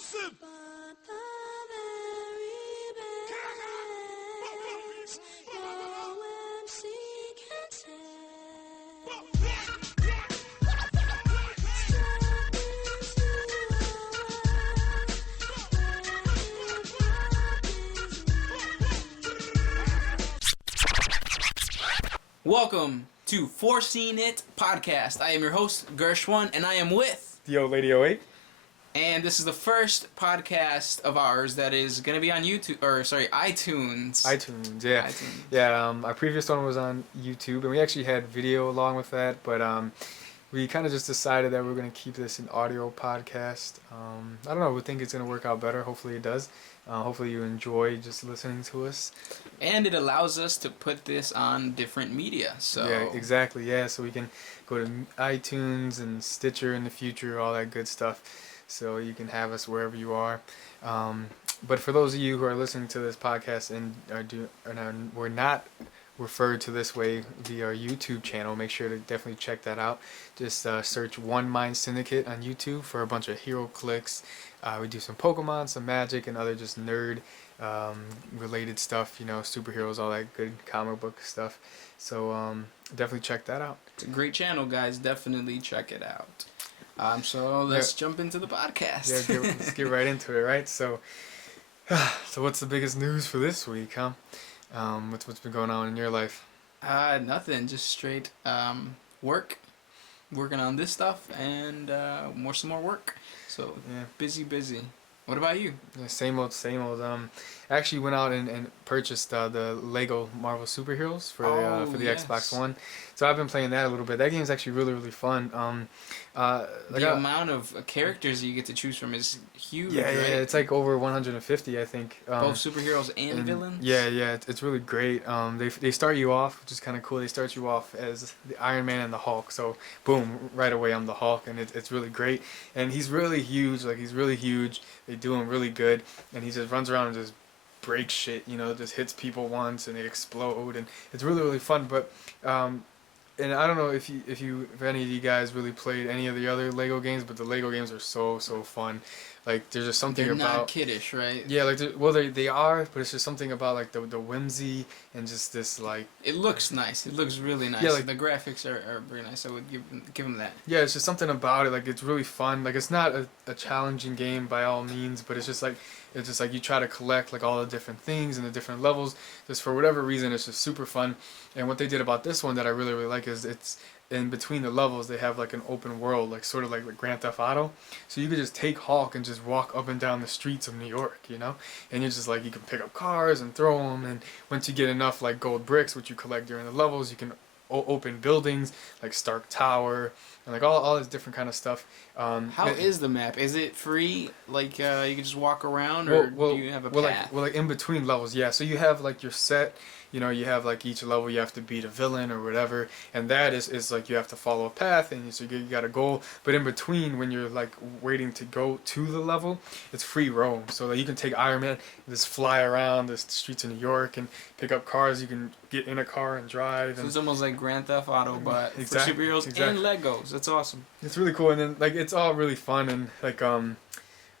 Awesome! Welcome to Forseen It podcast. I am your host, Gursh One, and I am with Yo, Lady 08. And this is the first podcast of ours that is going to be on YouTube, or sorry, iTunes. iTunes, yeah. iTunes. Yeah, our previous one was on YouTube, and we actually had video along with that, but we kind of just decided that we were going to keep this an audio podcast. I don't know, we think it's going to work out better. Hopefully it does. Hopefully you enjoy just listening to us. And it allows us to put this on different media. So Yeah, exactly, yeah. So we can go to iTunes and Stitcher in the future, all that good stuff. So you can have us wherever you are. But for those of you who are listening to this podcast and we're not referred to this way via our YouTube channel, make sure to definitely check that out. Just search One Mind Syndicate on YouTube for a bunch of Heroclix. We do some Pokemon, some Magic, and other just nerd related stuff, you know, superheroes, all that good comic book stuff. So definitely check that out. It's a great channel, guys. Definitely check it out. So let's jump into the podcast. Yeah, let's get right into it, right? So what's the biggest news for this week, huh? What's been going on in your life? Nothing. Just straight working on this stuff and some more work. So yeah, busy. What about you? Yeah, same old. I actually went out and purchased the Lego Marvel Superheroes for the yes. Xbox One. So I've been playing that a little bit. That game is actually really fun. The amount of characters that you get to choose from is huge. Yeah, right? yeah, it's like over 150, I think. Both superheroes and villains. Yeah, it's really great. They start you off, which is kind of cool. They start you off as the Iron Man and the Hulk. So boom, right away I'm the Hulk, and it's really great. And he's really huge. They do him really good, and he just runs around and just breaks shit. You know, just hits people once and they explode, and it's really fun. But and I don't know if any of you guys really played any of the other Lego games, but the Lego games are so fun. Like there's just something They're about not kiddish, right? Yeah, like they are, but it's just something about like the whimsy and just this like. It looks nice. It looks really nice. Yeah, like the graphics are very nice. I would give them that. Yeah, it's just something about it. Like it's really fun. Like it's not a challenging game by all means, but it's just like you try to collect like all the different things and the different levels. Just for whatever reason, it's just super fun. And what they did about this one that I really like is it's in between the levels they have like an open world, like sort of like Grand Theft Auto. So you could just take Hulk and just walk up and down the streets of New York, you know? And you're just like, you can pick up cars and throw them, and once you get enough like gold bricks, which you collect during the levels, you can open buildings like Stark Tower and like all this different kind of stuff. How is the map? Is it free? Like you can just walk around, or do you have a path? Like in between levels, yeah. So you have like your set. You know, you have like each level you have to beat a villain or whatever, and that is like you have to follow a path, and so you got a goal. But in between, when you're like waiting to go to the level, it's free roam. So like you can take Iron Man, and just fly around the streets of New York and pick up cars. You can get in a car and drive. So it's almost like Grand Theft Auto, but for superheroes and Legos. That's awesome. It's really cool, and then like it's all really fun, and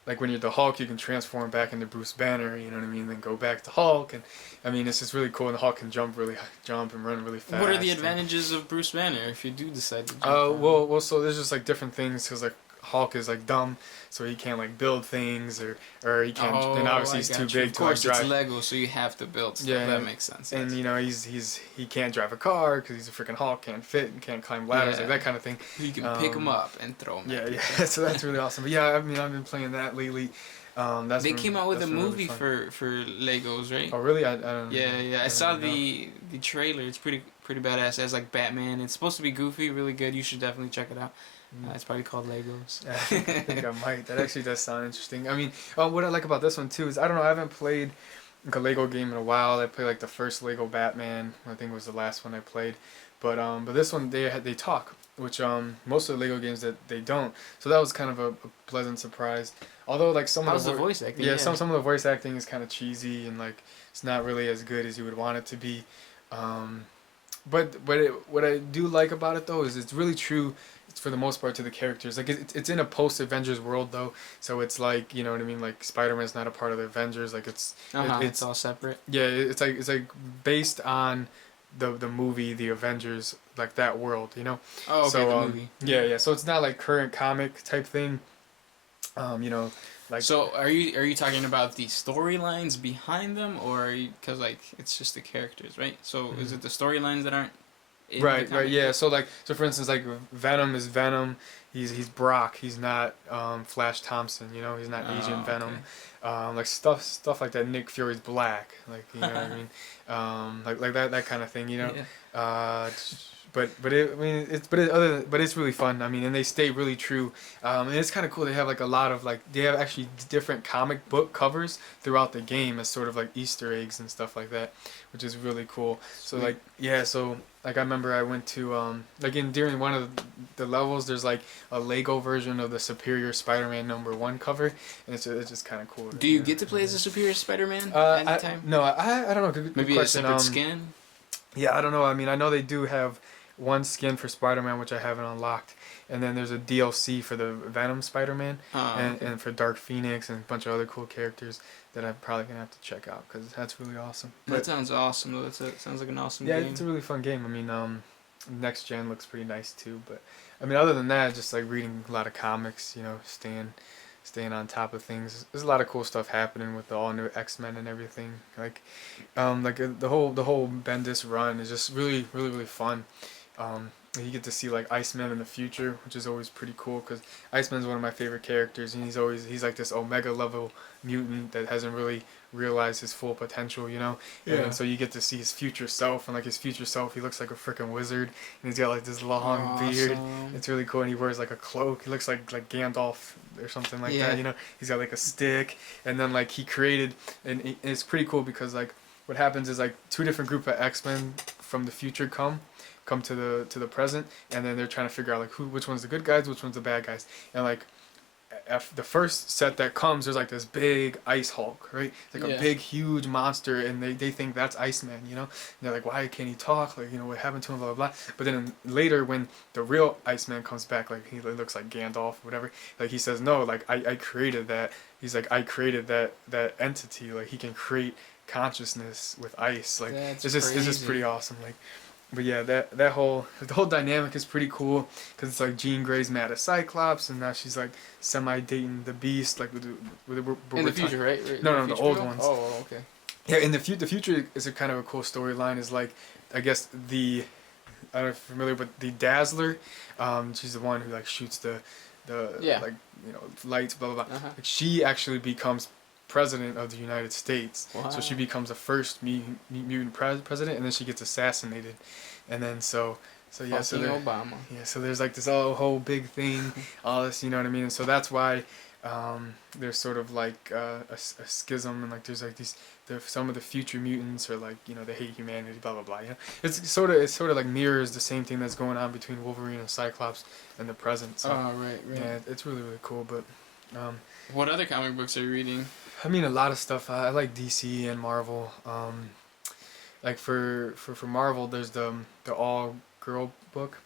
like when you're the Hulk, you can transform back into Bruce Banner, you know what I mean? Then go back to Hulk, and I mean it's just really cool. And the Hulk can jump and run really fast. What are the advantages of Bruce Banner if you do decide to jump? Well, so there's just like different things, because like Hulk is like dumb, so he can't like build things, or he can't. And obviously he's too big to like drive. Of course, it's Lego, so you have to build stuff. Yeah, that makes sense. And you know he can't drive a car because he's a freaking Hulk, can't fit and can't climb ladders, like that kind of thing. You can pick him up and throw him. Yeah. So that's really awesome. But yeah, I mean I've been playing that lately. They came out with a movie for Legos, right? Oh really? I don't know. Yeah. I saw the trailer. It's pretty badass. It has like Batman. It's supposed to be goofy, really good. You should definitely check it out. It's probably called Legos. I think I might. That actually does sound interesting. I mean, what I like about this one too is I don't know. I haven't played like a Lego game in a while. I played like the first Lego Batman. I think was the last one I played. But this one they talk, which most of the Lego games that they don't. So that was kind of a pleasant surprise. Although like some of the voice acting. Yeah, some of the voice acting is kind of cheesy and like it's not really as good as you would want it to be. what I do like about it though is it's really true. It's for the most part to the characters. Like it's in a post Avengers world though, so it's like you know what I mean. Like Spider-Man's not a part of the Avengers. Like It's all separate. yeah. It's like based on the movie The Avengers, like that world. You know. Oh, okay, So the movie. yeah. So it's not like current comic type thing. You know, like So are you talking about the storylines behind them, or because like it's just the characters, right? So is it the storylines that aren't in the right, comic yeah. book? So like, so for instance, like Venom is Venom. He's Brock. He's not Flash Thompson. You know, he's not Agent Venom. Like stuff like that. Nick Fury's Black. Like you know what I mean. Like that kind of thing. You know. Yeah. But it's really fun. I mean, and they stay really true. And it's kind of cool. They have like a lot of like they have actually different comic book covers throughout the game as sort of like Easter eggs and stuff like that, which is really cool. So Sweet. like yeah, so like I remember I went to like during one of the levels there's like a Lego version of the Superior Spider-Man #1 cover, and it's just kind of cool. Do you get to play as a Superior Spider-Man at any time? No, I don't know. Good Maybe question. a separate skin. Yeah, I don't know. I mean, I know they do have one skin for Spider-Man, which I haven't unlocked, and then there's a DLC for the Venom Spider-Man, and for Dark Phoenix and a bunch of other cool characters that I'm probably gonna have to check out because that's really awesome. That sounds awesome though. Sounds like an awesome Yeah, game. it's a really fun game. I mean, next gen looks pretty nice too, but I mean, other than that, just like reading a lot of comics, you know, staying on top of things. There's a lot of cool stuff happening with the all new X-Men and everything. Like the whole Bendis run is just really fun. You get to see like Iceman in the future, which is always pretty cool because Iceman's one of my favorite characters, and he's like this Omega level mutant that hasn't really realized his full potential, you know. Yeah. And so you get to see his future self, and like his future self, he looks like a freaking wizard, and he's got like this long beard. It's really cool, and he wears like a cloak. He looks like Gandalf or something like that, you know. He's got like a stick, and then like he created, and it's pretty cool because like what happens is like two different group of X-Men from the future come to the present, and then they're trying to figure out like which one's the good guys, which one's the bad guys, and like the first set that comes, there's like this big ice Hulk, right? It's like a big huge monster, and they think that's Iceman, you know. And they're like, why can't he talk? Like, you know, what happened to him? Blah blah blah. But then later, when the real Iceman comes back, like he looks like Gandalf or whatever. Like he says, no, like I created that. He's like, I created that entity. Like he can create consciousness with ice. Like it's just pretty awesome. Like. But yeah, the whole dynamic is pretty cool because it's like Jean Grey's mad at Cyclops, and now she's like semi-dating the Beast, like with in the future, right? No, the old film? ones. Oh, okay. Yeah, in the future is a kind of a cool storyline. Is like, I guess I don't know if you're familiar, but the Dazzler, she's the one who like shoots the like you know lights, blah blah blah. Like, she actually becomes president of the United States. Wow. So she becomes the first mutant president, and then she gets assassinated, and then so yeah, so Obama. Yeah, so there's like this whole big thing, all this, you know what I mean? And so that's why there's sort of like a schism, and like there's like some of the future mutants are like, you know, they hate humanity, blah blah blah. You know, it's sort of like mirrors the same thing that's going on between Wolverine and Cyclops in the present. So, right. Yeah, it's really cool. But what other comic books are you reading? I mean, a lot of stuff. I like DC and Marvel. Like for Marvel, there's the all girl book.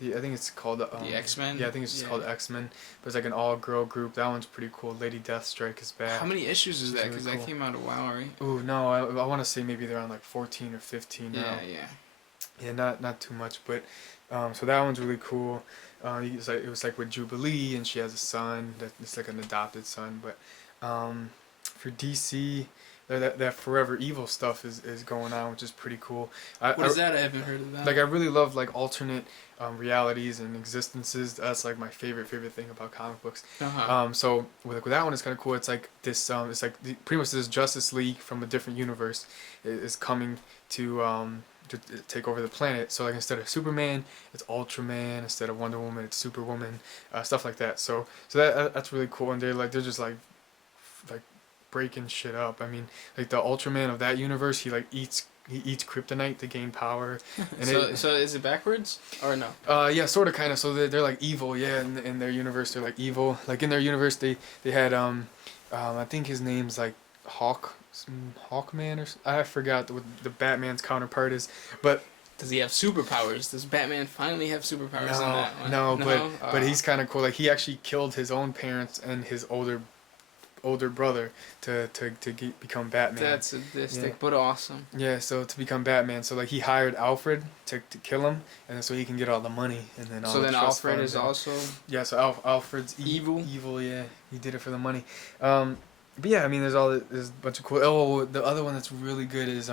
I think it's called the X-Men. Yeah, I think it's just called X-Men. But it's like an all girl group. That one's pretty cool. Lady Deathstrike is back. How many issues is that? Because really that came out a while, right? Ooh, no, I want to say maybe they're on like 14 or 15 now. Yeah, not too much, but so that one's really cool. It was like with Jubilee, and she has a son. It's like an adopted son, but. For DC, that Forever Evil stuff is going on, which is pretty cool. What is that? I haven't heard of that. Like I really love like alternate realities and existences. That's like my favorite thing about comic books. So with that one, it's kind of cool. It's like this. It's like pretty much this Justice League from a different universe is coming to take over the planet. So like instead of Superman, it's Ultraman. Instead of Wonder Woman, it's Superwoman. Stuff like that. So that's really cool. And they're just like breaking shit up. I mean, like the Ultraman of that universe, he eats kryptonite to gain power. And so is it backwards or no? Yeah, sort of, kind of. So they're like evil. Yeah, in their universe, they're like evil. Like in their universe, they had I think his name's like Hawkman or I forgot what the Batman's counterpart is, but Does he have superpowers? Does Batman finally have superpowers in that one? No, but he's kind of cool. Like he actually killed his own parents and his older brother to become Batman. That's sadistic, but awesome. Yeah, so to become Batman, so like he hired Alfred to kill him, and then so he can get all the money, and then all so the then trust Alfred funds is also so Alfred's evil. Evil, yeah, he did it for the money. But yeah, I mean, there's a bunch of cool. Oh, the other one that's really good is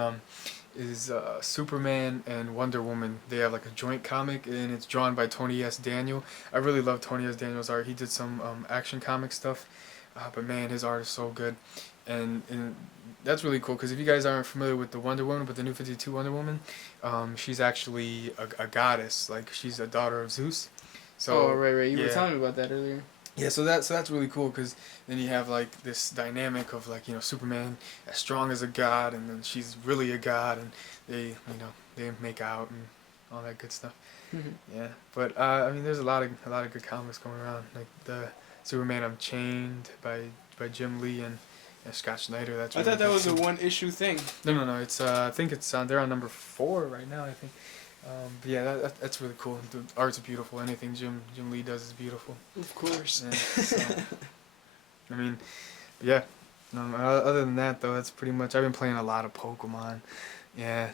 Superman and Wonder Woman. They have like a joint comic, and it's drawn by Tony S. Daniel. I really love Tony S. Daniel's art. He did some action comic stuff, but man, his art is so good, and that's really cool because if you guys aren't familiar with the Wonder Woman, with the New 52 Wonder Woman, she's actually a goddess. Like she's a daughter of Zeus. So right. You were telling me about that earlier. Yeah, so that's really cool because then you have like this dynamic of like Superman as strong as a god, and then she's really a god, and they make out and all that good stuff. Yeah, but I mean, there's a lot of good comics going around, like the Superman Unchained by Jim Lee and Scott Snyder. That's I really thought that was too. a one-issue thing. No. It's I think it's they're on number 4 right now. I think. But yeah, that's really cool. The art's beautiful. Anything Jim Lee does is beautiful. Of course. Yeah, so, I mean, yeah. Other than that, though, that's pretty much. I've been playing a lot of Pokemon. Yeah,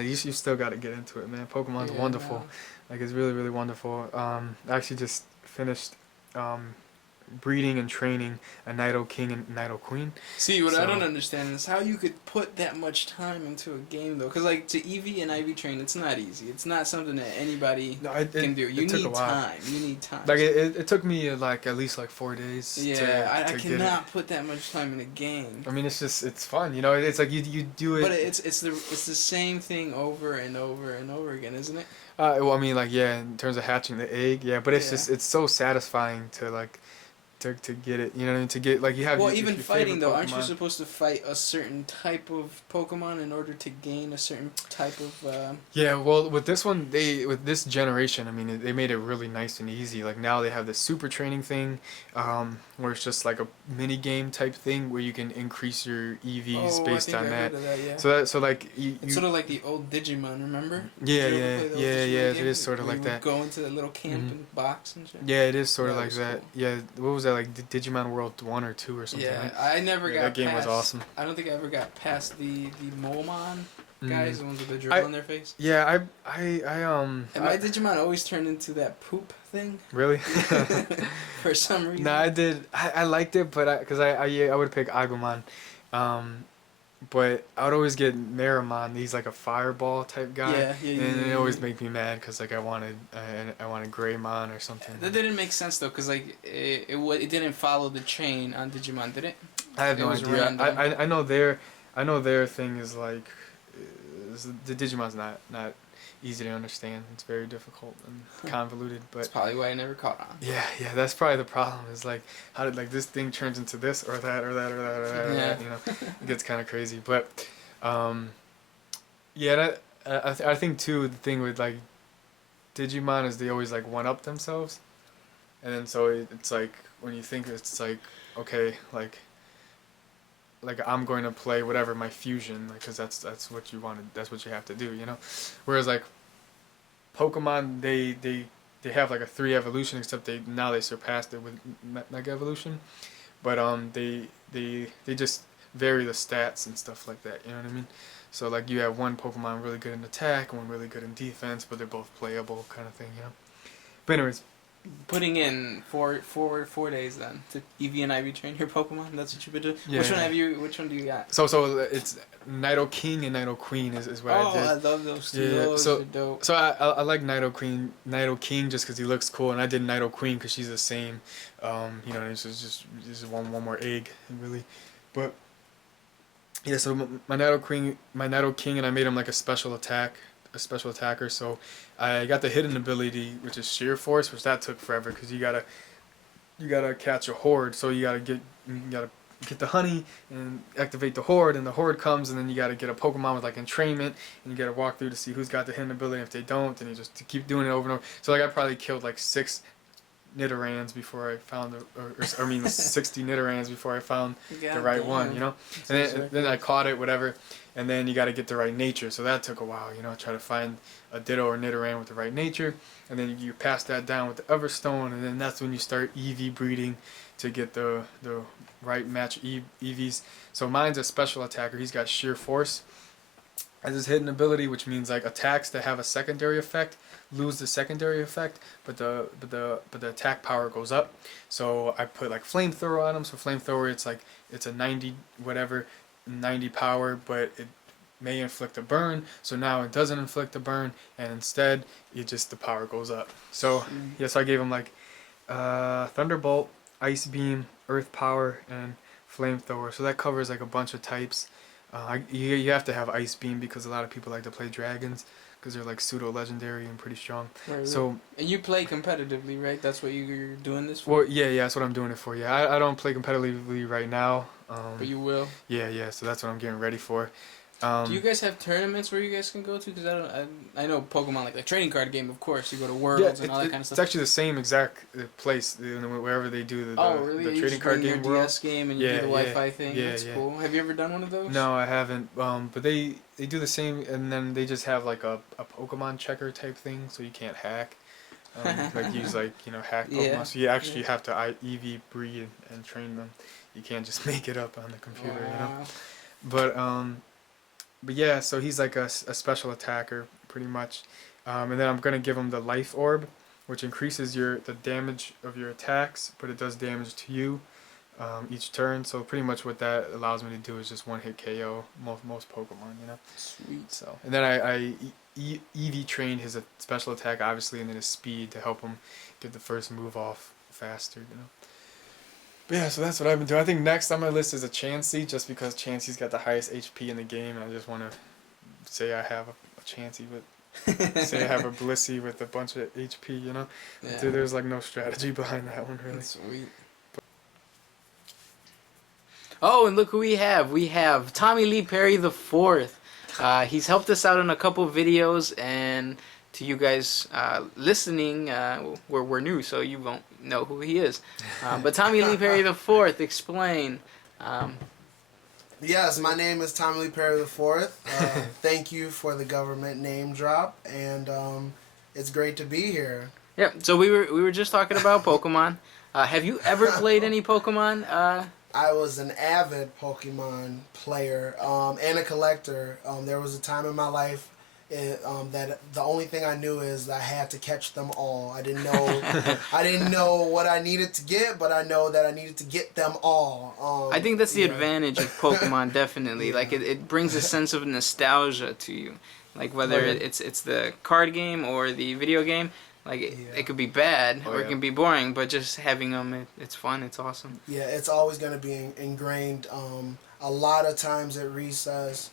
you still got to get into it, man. Pokemon's wonderful. No. Like it's really really wonderful. I actually just finished breeding and training a Nido King and Nido Queen. See, what I don't understand is how you could put that much time into a game, though. Because, like, to EV and IV train, it's not easy. It's not something that anybody can do. You need time. You need time. Like, it took me, like, at least, like, 4 days I cannot put that much time in a game. I mean, it's fun, you know? It's like you do it... But it's the same thing over and over and over again, isn't it? Well, I mean, like, yeah, in terms of hatching the egg, yeah. But it's just, it's so satisfying to, like... To get it, you know what I mean? To get, like, you have... Well, even fighting, though, aren't you supposed to fight a certain type of Pokemon in order to gain a certain type of... Yeah, well, with this one, with this generation, I mean, they made it really nice and easy. Like, now they have this super training thing, where it's just like a mini game type thing where you can increase your EVs based on that. Yeah. So like... It's sort of like the old Digimon, remember? Yeah, it is sort of like that. Go into the little camp and box and shit. Yeah, it is sort of like that. Cool. Yeah, what was that, like Digimon World 1 or 2 or something? Yeah, right? I never got that game past, was awesome. I don't think I ever got past the Molemon guys, the ones with the dribble on their face. Yeah, And my Digimon always turned into that poop thing. Really? For some reason. No, I did. I liked it, but because I would pick Agumon. But I would always get Meramon. He's like a fireball type guy, and it always make me mad because like I wanted Greymon or something. That didn't make sense though, because like it didn't follow the chain on Digimon, did it? I have no idea. I know their thing is like the Digimon's not easy to understand. It's very difficult and convoluted. But that's probably why I never caught on. Yeah, that's probably the problem. Is like how did like this thing turns into this or that or that or that or that or that. You know, it gets kind of crazy. But I think too the thing with like Digimon is they always like one up themselves, and then so it's like when you think it's like okay like I'm going to play whatever my fusion, like, cause that's what you wanted, that's what you have to do, you know. Whereas like Pokemon, they have like a 3 evolution, except they surpassed it with Mega Evolution, but they just vary the stats and stuff like that, you know what I mean? So like you have one Pokemon really good in attack, one really good in defense, but they're both playable kind of thing, you know. But anyways. Putting in 4 days then to EV and IV train your Pokemon. That's what you've been doing. Yeah. Which one do you got? So it's Nido King and Nido Queen is what I did. Oh, I love those two. Yeah. Those are dope. So I like Nido King just because he looks cool, and I did Nido Queen because she's the same. You know, it's just one more egg really, but yeah. So my Nido King, and I made him like a special attacker. So I got the hidden ability, which is Sheer Force, which that took forever because you gotta catch a horde. So you gotta get the honey and activate the horde, and the horde comes, and then you gotta get a Pokemon with like entrainment, and you gotta walk through to see who's got the hidden ability. If they don't, then you just keep doing it over and over. So like I probably killed like 6 Nidorans before I found I mean 60 Nidorans before I found the right one, you know. And then I caught it, whatever, and then you got to get the right nature. So that took a while, you know, try to find a Ditto or Nidoran with the right nature, and then you pass that down with the Everstone, and then that's when you start EV breeding to get the right match EVs. So mine's a special attacker. He's got sheer force as his hidden ability, which means like attacks that have a secondary effect lose the secondary effect, but the attack power goes up. So I put like flamethrower on him. So flamethrower, it's a 90 power, but it may inflict a burn. So now it doesn't inflict a burn, and instead the power goes up. So yes, I gave him like Thunderbolt, Ice Beam, Earth Power, and Flamethrower. So that covers like a bunch of types. You have to have Ice Beam because a lot of people like to play dragons because they're like pseudo legendary and pretty strong. Right, so and you play competitively, right? That's what you're doing this for. Well, yeah, that's what I'm doing it for. Yeah, I don't play competitively right now. But you will. Yeah. So that's what I'm getting ready for. Do you guys have tournaments where you guys can go to? Because I know Pokemon, like the trading card game, of course. You go to Worlds and all that kind of stuff. It's actually the same exact place wherever they do the trading card game. Your DS game and you do the Wi-Fi thing. That's cool. Have you ever done one of those? No, I haven't. But they do the same, and then they just have like a Pokemon checker type thing, so you can't hack. Hack Pokemon. Yeah. So you actually have to EV breed and train them. You can't just make it up on the computer, you know. But yeah, so he's like a special attacker, pretty much. And then I'm going to give him the Life Orb, which increases the damage of your attacks, but it does damage to you each turn. So pretty much what that allows me to do is just one-hit KO most Pokemon, you know? Sweet. So, and then I EV trained his special attack, obviously, and then his speed to help him get the first move off faster, you know? But yeah, so that's what I've been doing. I think next on my list is a Chansey, just because Chansey's got the highest HP in the game, and I just want to say I have a Chansey say I have a Blissey with a bunch of HP, you know? Yeah. There's like no strategy behind that one, really. That's sweet. Oh, and look who we have. We have Tommy Lee Perry the Fourth. He's helped us out in a couple videos, and to you guys listening, we're new, so you won't know who he is. But Tommy Lee Perry the Fourth, explain. Yes, my name is Tommy Lee Perry the Fourth. Thank you for the government name drop, and it's great to be here. Yeah. So we were just talking about Pokemon. Have you ever played any Pokemon? I was an avid Pokemon player and a collector. There was a time in my life that the only thing I knew is I had to catch them all. I didn't know what I needed to get, but I know that I needed to get them all. I think that's the advantage of Pokemon, definitely. Yeah. Like it brings a sense of nostalgia to you. Like whether it's the card game or the video game, like it could be bad or it can be boring, but just having them, it's fun, it's awesome. Yeah, it's always going to be ingrained. A lot of times at recess,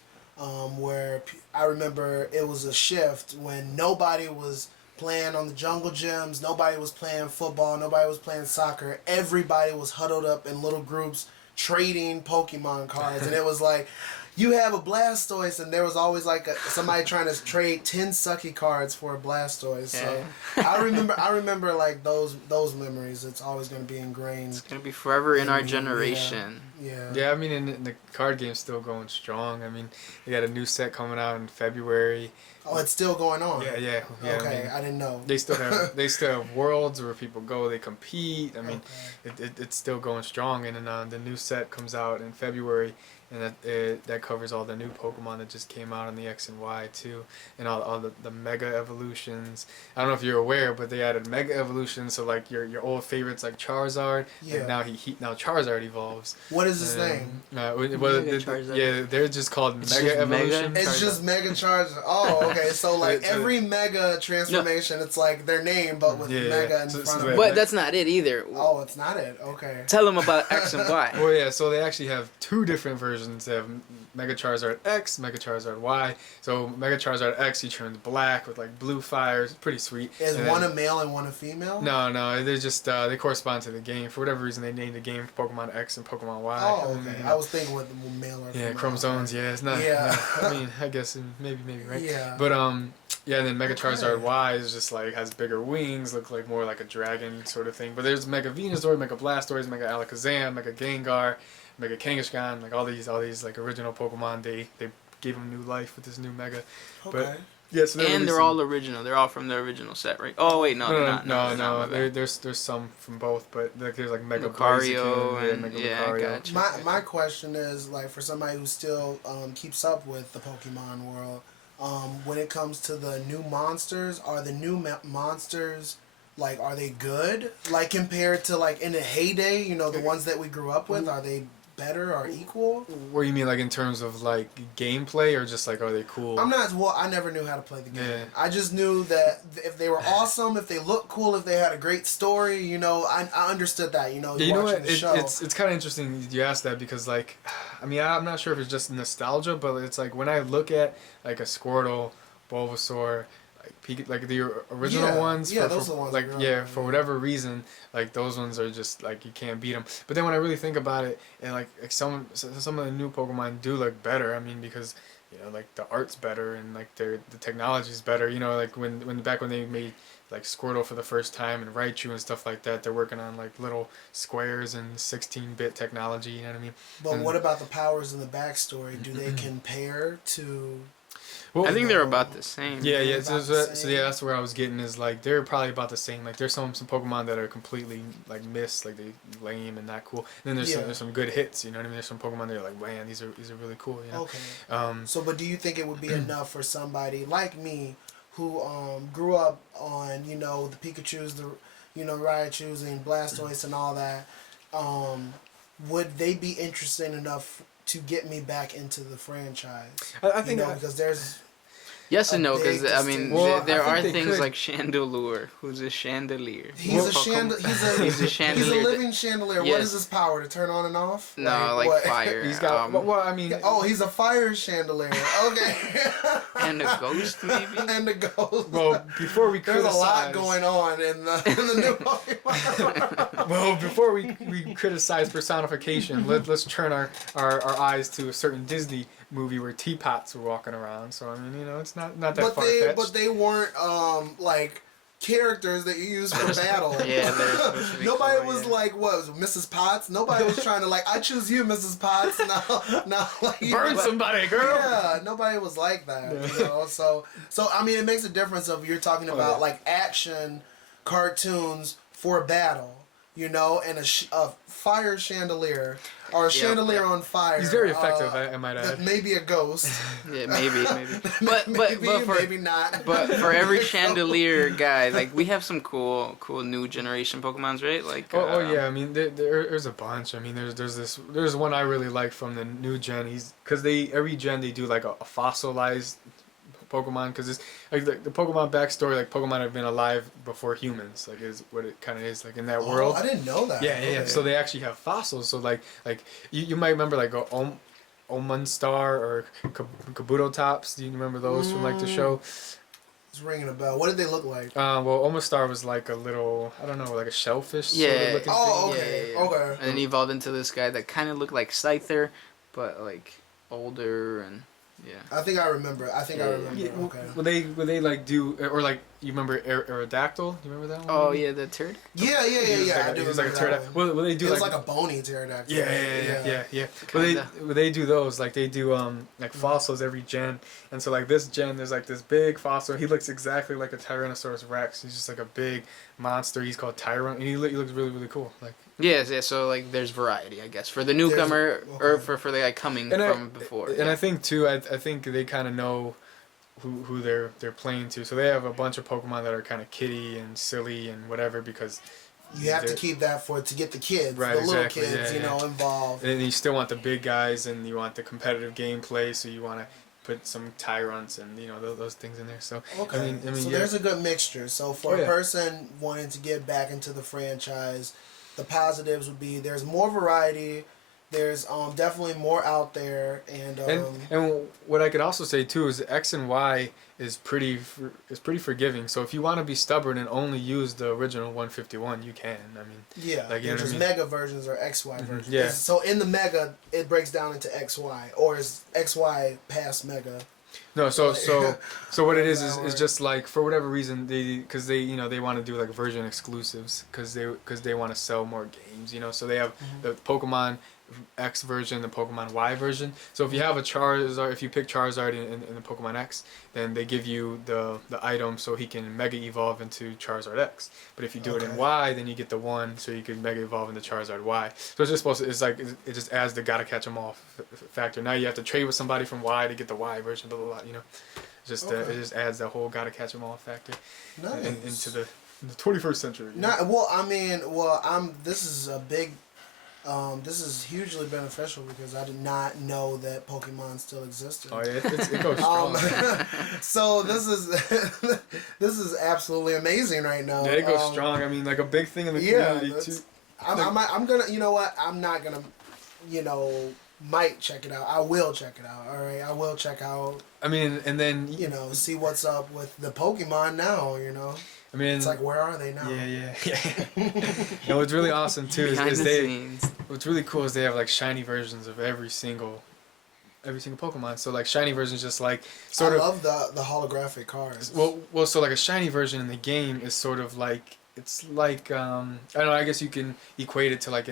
where I remember it was a shift when nobody was playing on the jungle gyms, nobody was playing football, nobody was playing soccer. Everybody was huddled up in little groups trading Pokemon cards, and it was like, you have a Blastoise, and there was always like somebody trying to trade 10 Sucky cards for a Blastoise. So I remember like those memories. It's always going to be ingrained. It's going to be forever in our generation. Yeah, I mean, and the card game's still going strong. I mean, they got a new set coming out in February. Oh, it's still going on. Yeah. Okay, I didn't know. They still have worlds where people go, they compete. I mean, it's still going strong, and then the new set comes out in February. And that covers all the new Pokemon that just came out on the X and Y too, and all the Mega Evolutions. I don't know if you're aware, but they added Mega Evolutions, so like your old favorites like Charizard. Yeah. And now Charizard evolves. What is his name? They're just called Mega Evolution. It's just Mega Charizard. Oh, okay. So like every Mega transformation, it's like their name, but with Mega in front of it. But that's not it either. Oh, it's not it. Okay. Tell them about X and Y. Well, yeah. So they actually have two different versions. They have Mega Charizard X, Mega Charizard Y. So Mega Charizard X, he turns black with like blue fires. Pretty sweet. Is one a male and one a female? No. They're just they correspond to the game. For whatever reason, they named the game Pokemon X and Pokemon Y. Oh, okay. I was thinking with male or female. Yeah, chromosomes. Yeah, it's not. Yeah. I mean, I guess maybe right. Yeah. But Yeah, and then Mega Okay. Charizard Y is just like has bigger wings, look like more like a dragon sort of thing. But there's Mega Venusaur, Mega Blastoise, Mega Alakazam, Mega Gengar, Mega Kangaskhan, like all these like original Pokemon. They gave them new life with this new Mega. Okay. But yeah, so And they're all original. They're all from the original set, right? Oh wait, no, they're not. No, they're not. My bad. There's some from both, but like there's like Mega Lucario Blaziken, and Mega yeah, Lucario. gotcha. My question is, like, for somebody who still keeps up with the Pokemon world, when it comes to the new monsters, are the new monsters, like, are they good? Like, compared to, like, in the heyday, you know, the ones that we grew up with, are they better or equal? What do you mean, like in terms of like gameplay, or just like are they cool? I never knew how to play the game. Yeah. I just knew that if they were awesome, if they looked cool, if they had a great story, you know, I understood that, you know, Yeah, you know watching what? the show. It's kind of interesting you ask that because, like, I mean, I'm not sure if it's just nostalgia, but it's like when I look at like a Squirtle, Bulbasaur, like the original ones. Yeah, for, those are the ones. Like, I remember, yeah, for whatever reason, like those ones are just like you can't beat them. But then when I really think about it, and like some of the new Pokemon do look better. I mean, because you know, like the art's better and like the technology's better. You know, like when back when they made like Squirtle for the first time and Raichu and stuff like that, they're working on like little squares and 16-bit technology. You know what I mean? But what about the powers and the backstory? Do they compare to? Well, I think they're about the same. Yeah, yeah. About So the same. yeah, that's where I was getting is like they're probably about the same. Like there's some Pokemon that are completely like missed, like they lame and not cool. And then there's some good hits. You know what I mean? There's some Pokemon that are like, man, these are really cool. You know? Okay. So, but do you think it would be enough for somebody like me, who grew up on, you know, the Pikachu's, the, you know, Raichu's and Blastoise and all that? Would they be interesting enough to get me back into the franchise? I think you know, because there's. Yes and no, because big I mean, Well, there I are think they things could. like Chandelure, who's a chandelier. He's a He's a He's a chandelier. living chandelier. What Yes. is his power? To turn on and off? No, like what? fire. He's got. well, I mean. Oh, he's a fire chandelier. Okay. And a ghost, maybe? And a ghost. Well, before we There's criticize, a lot going on in the new Pokemon. well, before we criticize personification, let's turn our eyes to a certain Disney movie where teapots were walking around. So I mean, you know, it's not that far fetched. But they weren't like characters that you use for battle. Yeah, they're supposed to be Nobody cool, was yeah. like, what was it, Mrs. Potts? Nobody was trying to like, I choose you, Mrs. Potts. No, like Burn somebody, girl. Yeah, nobody was like that. You know, so I mean, it makes a difference if you're talking about like action cartoons for battle. You know, and a fire chandelier or a chandelier on fire. He's very effective, I might add. Maybe a ghost. Yeah, maybe. But maybe not. But for every chandelier guy, like we have some cool new generation Pokemons, right? Like Oh yeah, I mean there's a bunch. I mean there's one I really like from the new gen. Because every gen they do like a fossilized Pokemon, because it's like the Pokemon backstory, like Pokemon have been alive before humans, like is what it kind of is like in that world. I didn't know that. Yeah. Okay. So they actually have fossils. So like you might remember like Omunstar or Kabutotops. Do you remember those from like the show? It's ringing a bell. What did they look like? Well, Omastar was like a little, I don't know, like a shellfish sort Yeah. of looking Oh, thing. okay. Yeah. Okay. And then he evolved into this guy that kind of looked like Scyther, but like older and yeah. I think I remember. I remember. Yeah, Okay. would they like do, or like you remember Aerodactyl? You remember that one? Oh yeah, the turd. Yeah. He was I like do he was like a remember that pterodactyl. one. Will they do It was like like a bony pterodactyl. yeah. Well, Kinda. they do those, like they do like fossils every gen, and so like this gen there's like this big fossil. He looks exactly like a Tyrannosaurus Rex. He's just like a big monster. He's called Tyrant, and he looks really cool. Like Yes, yeah. So like, there's variety, I guess, for the newcomer or for the guy coming from before. And I think too, I think they kind of know who they're playing to. So they have a bunch of Pokemon that are kind of kiddie and silly and whatever, because You have to keep that to get the kids, Right, the little exactly, kids, yeah, you know, involved. and then you still want the big guys, and you want the competitive gameplay. So you want to put some Tyrants and you know those things in there. So Okay. I mean, So yeah. there's a good mixture. So for Oh, yeah. a person wanting to get back into the franchise, the positives would be there's more variety. There's definitely more out there, and and what I could also say too is X and Y is pretty forgiving. So if you want to be stubborn and only use the original 151, you can. I mean, yeah, like, you know there's what I mean? mega versions or XY versions. yeah. So in the mega, it breaks down into XY, or is XY past mega? No, so what it is just like for whatever reason because they they want to do like version exclusives because they want to sell more games, so they have the Pokemon X version, the Pokemon Y version. So if you have a Charizard, if you pick Charizard in the Pokemon X, then they give you the item so he can Mega Evolve into Charizard X. But if you do it in Y, then you get the one so you can Mega Evolve into Charizard Y. So it's just it's like it just adds the gotta catch them all factor. Now you have to trade with somebody from Y to get the Y version, blah blah blah. It just adds the whole gotta catch them all factor into the 21st century. This is a big. This is hugely beneficial because I did not know that Pokemon still existed. Oh yeah, it goes strong. So this is absolutely amazing right now. Yeah, it goes strong. I mean, like a big thing in the community too. I'm gonna, you know what? I'm not gonna, might check it out. I will check it out. All right, I will check out. I mean, and then see what's up with the Pokemon now. I mean, it's like, where are they now? Yeah. What's really awesome too is what's really cool is they have like shiny versions of every single Pokemon. So like shiny versions just like I love the holographic cards. Well, so like a shiny version in the game is sort of like it's like I don't know. I guess you can equate it to like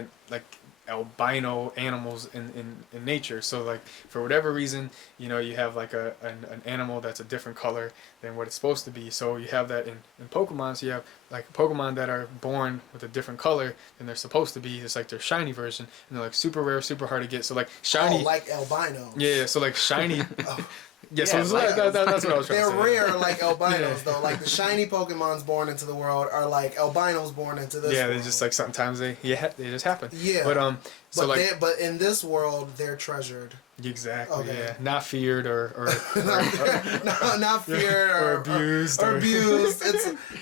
albino animals in nature. So like for whatever reason, you have like an animal that's a different color than what it's supposed to be. So you have that in Pokemon. So you have like Pokemon that are born with a different color than they're supposed to be. It's like their shiny version, and they're like super rare, super hard to get. So like shiny, like albino. Yeah. So like shiny. Yeah, so that's what I was trying to say. They're rare like albinos, though. Like the shiny Pokemons born into the world are like albinos born into this world. They just like sometimes they just happen. Yeah. But in this world, they're treasured. Exactly. Okay. Yeah. Not feared or not feared or abused. Or abused.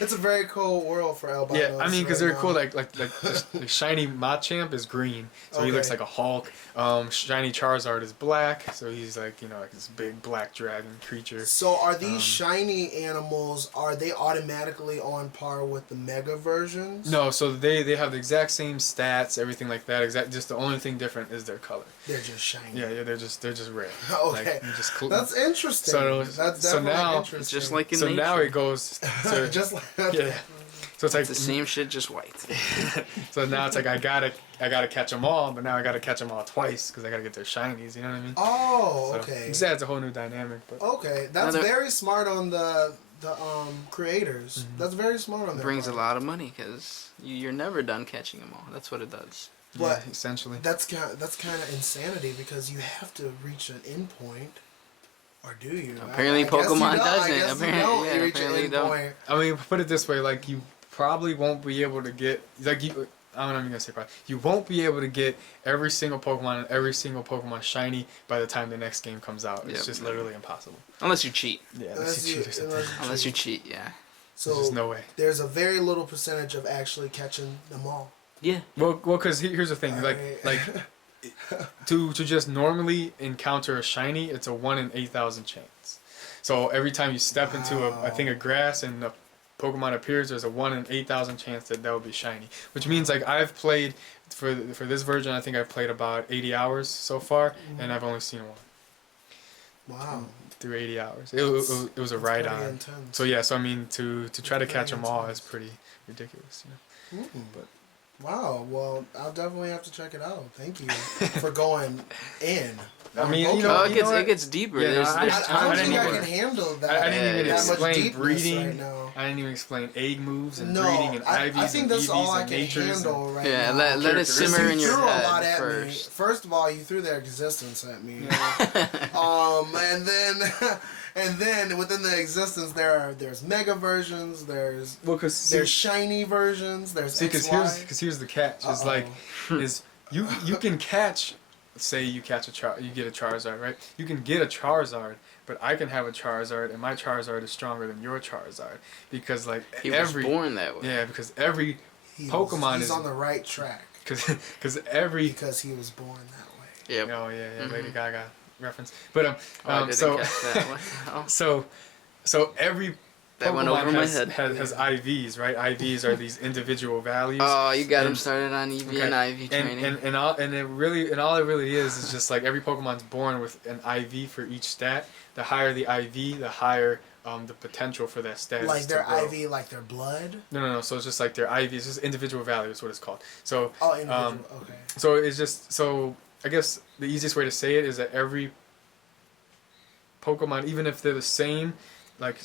It's a very cool world for albinos. Yeah, I mean, because they're cool. Like the shiny Machamp is green, so he looks like a Hulk. Shiny Charizard is black, so he's like like this big black dragon creature. So are these shiny animals? Are they automatically on par with the Mega versions? No, so they have the exact same stats, everything like that. Just the only thing different is their color. They're just shiny. Yeah, they're just rare. Okay, that's interesting. That's definitely interesting. It's just like in so nature. now it goes to just like yeah. So it's like the same shit, just white. So now it's like I gotta catch them all, but now I gotta catch them all twice because I gotta get their shinies. You know what I mean? Oh, so okay. It just adds a whole new dynamic. But okay, that's very smart on the creators. Mm-hmm. That's very smart on their brings part. a lot of money because you're never done catching them all. That's what it does. But essentially, that's kind of insanity because you have to reach an endpoint, or do you? Apparently, Pokemon doesn't. Apparently, don't. I mean, put it this way: like you probably won't be able to get like you. I'm not even gonna say probably. You won't be able to get every single Pokemon and every single Pokemon shiny by the time the next game comes out. It's just literally impossible. Unless you cheat. Yeah, unless you cheat or something. Unless you cheat, yeah. So there's no way. There's a very little percentage of actually catching them all. Yeah. Well, because here's the thing, like to just normally encounter a shiny, it's a 1 in 8,000 chance. So every time you step into a thing of grass and a Pokemon appears, there's a 1 in 8,000 chance that will be shiny. Which means like I've played for this version, I think I've played about 80 hours so far, and I've only seen one. Wow. Through 80 hours, it was a ride on. Intense. So yeah, so I mean to try to catch them all is pretty ridiculous, But. Wow, well, I'll definitely have to check it out. Thank you for going in. I mean, it gets deeper. Yeah, I don't think I can handle that. I didn't even explain breeding. Right now. I didn't even explain egg moves and breeding and IVs I think that's and all I EVs can and natures. handle right yeah, now. let it simmer in your head first. First of all, you threw their existence at me. And then within the existence there's mega versions, there's shiny versions, there's because here's the catch. It's like you can catch, say you get a Charizard, right? You can get a Charizard, but I can have a Charizard and my Charizard is stronger than your Charizard because like he was born that way. Yeah, because every Pokemon is on the right track. Because he was born that way. Yep. Oh yeah, Lady Gaga reference. But I didn't catch that one. so every That went over my head. Has IVs, right? IVs are these individual values. Oh, you got him started on EV and IV training. And all it really is just like every Pokemon's born with an IV for each stat. The higher the IV, the higher the potential for that stat. Like their IV, like their blood? No. So it's just like their IV. It's just individual value is what it's called. So individual. Okay. So it's just I guess the easiest way to say it is that every Pokemon, even if they're the same, like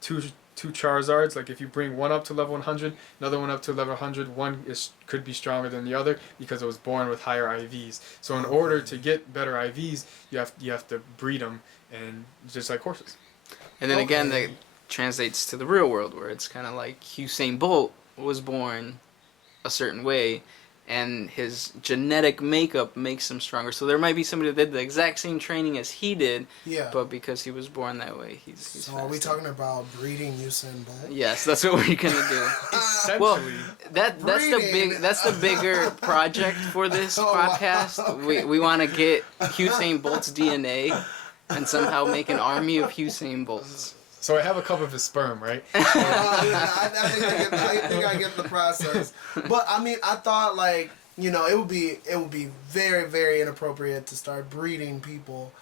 two Charizards, like if you bring one up to level 100, another one up to level 100, one could be stronger than the other because it was born with higher IVs. So in order to get better IVs, you have to breed them, and just like horses. And then again, that translates to the real world, where it's kind of like Usain Bolt was born a certain way, and his genetic makeup makes him stronger. So there might be somebody that did the exact same training as he did, but because he was born that way, he's So faster. are we talking about breeding Usain Bolt? Yes, that's what we're gonna do. Essentially. Well, that's the bigger project for this podcast. Okay. We want to get Usain Bolt's DNA and somehow make an army of Usain Bolts. So I have a cup of his sperm, right? I think I get the process. But I mean, I thought like, you know, it would be very, very inappropriate to start breeding people.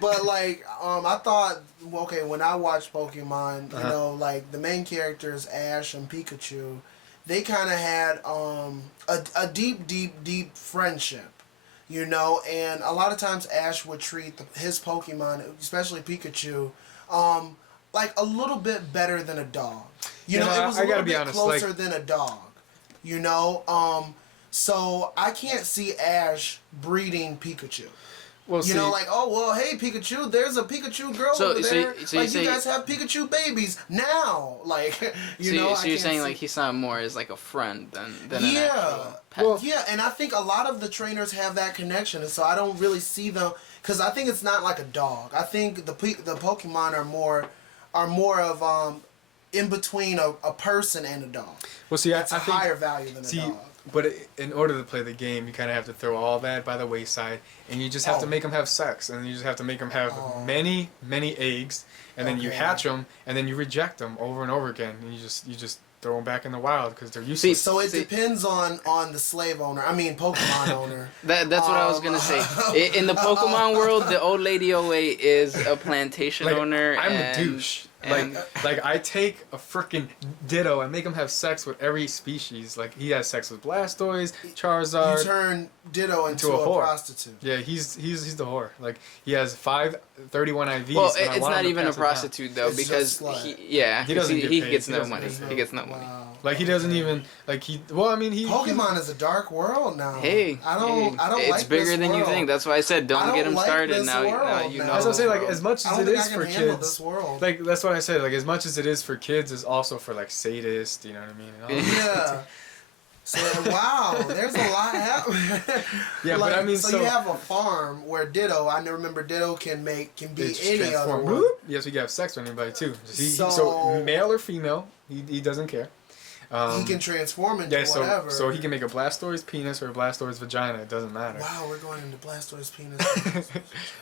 But like, I thought, okay, when I watched Pokemon, you know, like the main characters, Ash and Pikachu, they kind of had a deep friendship. You know, and a lot of times Ash would treat his Pokemon, especially Pikachu, like a little bit better than a dog. You know, it was a little bit closer than a dog. You know, so I can't see Ash breeding Pikachu. Well, you know, like, oh, well, hey, Pikachu, there's a Pikachu girl over there. So like, you guys have Pikachu babies now. Like, So you're saying, like, he saw him more as, like, a friend than an actual pet. Well, yeah, and I think a lot of the trainers have that connection, and so I don't really see them, because I think it's not like a dog. I think the Pokemon are more of, in between a person and a dog. Well, see, it's a higher value than a dog. But in order to play the game, you kind of have to throw all that by the wayside, and you just have to make them have sex, and you just have to make them have many eggs, and then you hatch them, and then you reject them over and over again, and you just throw them back in the wild because they're useless. So it depends on the slave owner. I mean, Pokemon owner. That's what I was gonna say. In the Pokemon world, the old lady OA is a plantation owner. I'm a douche. Like I take a freaking Ditto and make him have sex with every species. Like he has sex with Blastoise, Charizard. You turn Ditto into a whore. Prostitute. Yeah, he's the whore. Like he has 31 IVs. Well, it's not even a prostitute though, it's because he he gets no money. He gets no money. Like he doesn't even Pokemon is a dark world now. Hey, I don't it's like bigger this than world. you think. That's why I said don't get him started now. You know. As I say, like as much as it is for kids, this world. like that's what I said. Like as much as it is for kids, is also for like sadists. You know what I mean? Yeah. So wow, there's a lot happening. Yeah, like, but I mean, so you have a farm where Ditto. I remember Ditto can be any other one. Yes, we can have sex with anybody too. So male or female, he doesn't care. He can transform into whatever. So he can make a Blastoise penis or a Blastoise vagina. It doesn't matter. Wow, we're going into Blastoise penis.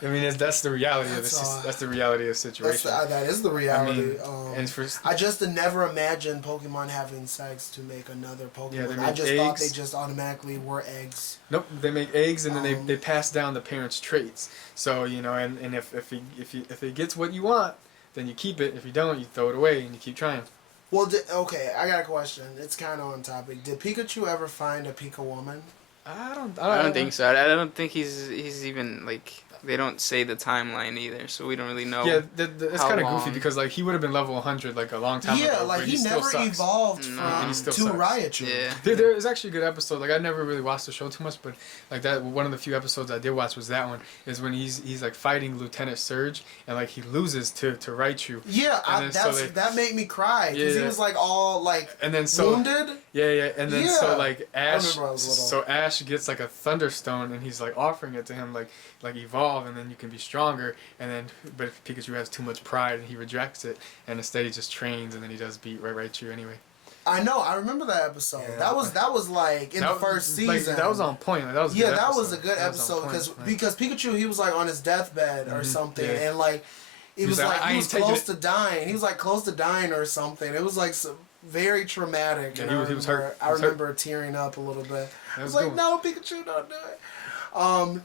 I mean, that's the reality of this. That's the reality of the situation. That is the reality. I mean, I just never imagined Pokemon having sex to make another Pokemon. Yeah, they I make just eggs. thought they just automatically were eggs. Nope, they make eggs and then they pass down the parents' traits. So you know, and if it gets what you want, then you keep it. If you don't, you throw it away and you keep trying. Well, okay, I got a question. It's kind of on topic. Did Pikachu ever find a Pika woman? I don't think so. I don't think he's even like. They don't say the timeline either, so we don't really know. Yeah, it's kind of goofy because like he would have been level 100 like a long time ago. Yeah, like he never evolved from to Raichu. Yeah. There is actually a good episode. Like I never really watched the show too much, but like that one of the few episodes I did watch was that one. Is when he's like fighting Lieutenant Surge and like he loses to Raichu. Yeah, that made me cry because he was like all like wounded. Yeah, and then so like Ash gets like a Thunderstone and he's like offering it to him like evolve and then you can be stronger but Pikachu has too much pride and he rejects it and instead he just trains and then he does beat Raichu anyway. I know. I remember that episode. Yeah, that was like in the first season. Like, that was on point. Like, that was that was a good episode because Pikachu he was like on his deathbed or something and like He was close to dying. He was like close to dying or something. It was like very traumatic. Yeah, and he was hurt. I remember tearing up a little bit. I was like, no, Pikachu, don't do it.